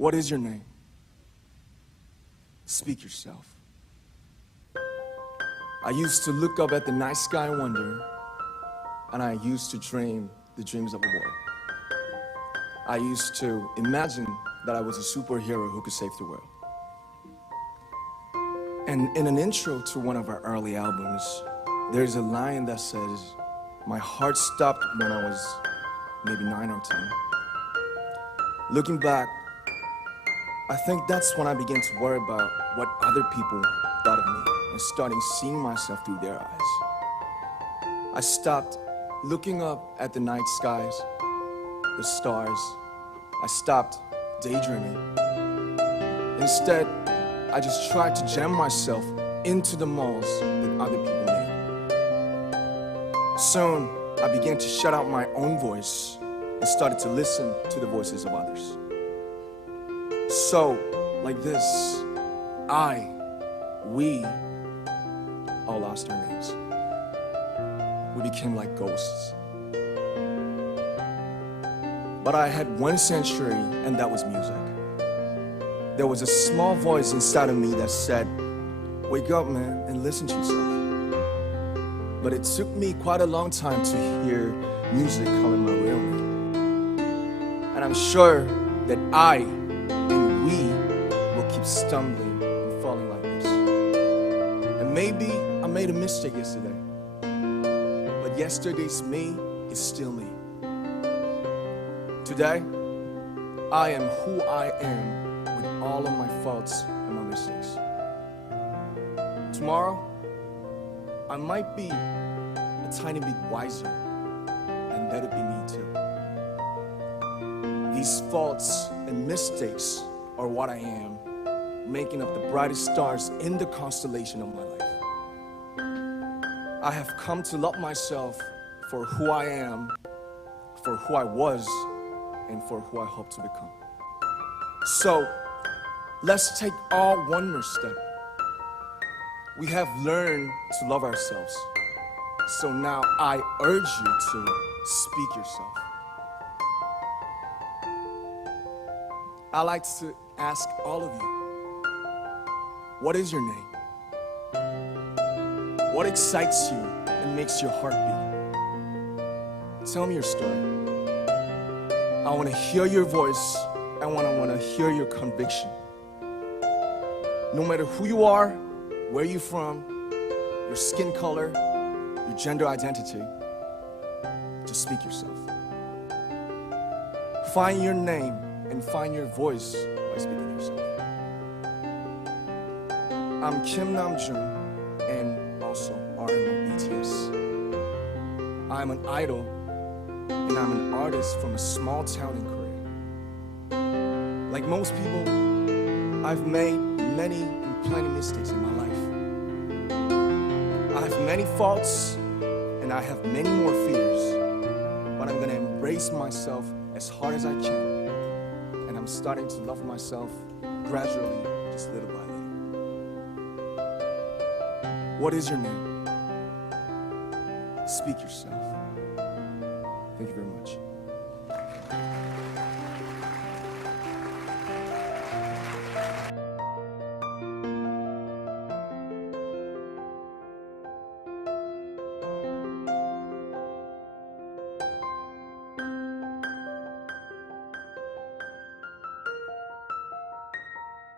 What is your name? Speak yourself. I used to look up at the night sky and wonder, and I used to dream the dreams of a world. I used to imagine that I was a superhero who could save the world. And in an intro to one of our early albums, there's a line that says, "My heart stopped when I was maybe 9 or 10. Looking back, I think that's when I began to worry about what other people thought of me and starting seeing myself through their eyes. I stopped looking up at the night skies, the stars. I stopped daydreaming. Instead, I just tried to jam myself into the molds that other people made. Soon, I began to shut out my own voice and started to listen to the voices of others. So, like this, we all lost our names. We became like ghosts. But I had one sanctuary, and that was music. There was a small voice inside of me that said, "Wake up, man, and listen to yourself." But it took me quite a long time to hear music calling my real name. And I'm sure that I and we will keep stumbling and falling like this. And maybe I made a mistake yesterday, but yesterday's me is still me. Today, I am who I am with all of my faults and my mistakes. Tomorrow, I might be a tiny bit wiser, and that'll be me too. These faults and mistakes are what I am, making up the brightest stars in the constellation of my life. I have come to love myself for who I am, for who I was, and for who I hope to become. So, let's take all one more step. We have learned to love ourselves. So now I urge you to speak yourself. I like to ask all of you, what is your name? What excites you and makes your heart beat? Tell me your story. I want to hear your voice, and I want to hear your conviction. No matter who you are, where you're from, your skin color, your gender identity, just speak yourself. Find your name and find your voice by speaking yourself. I'm Kim Namjoon, and also RM of BTS. I'm an idol, and I'm an artist from a small town in Korea. Like most people, I've made many and plenty mistakes in my life. I have many faults, and I have many more fears, but I'm gonna embrace myself as hard as I can, and I'm starting to love myself gradually, just little by little. What is your name? Speak yourself. Thank you very much.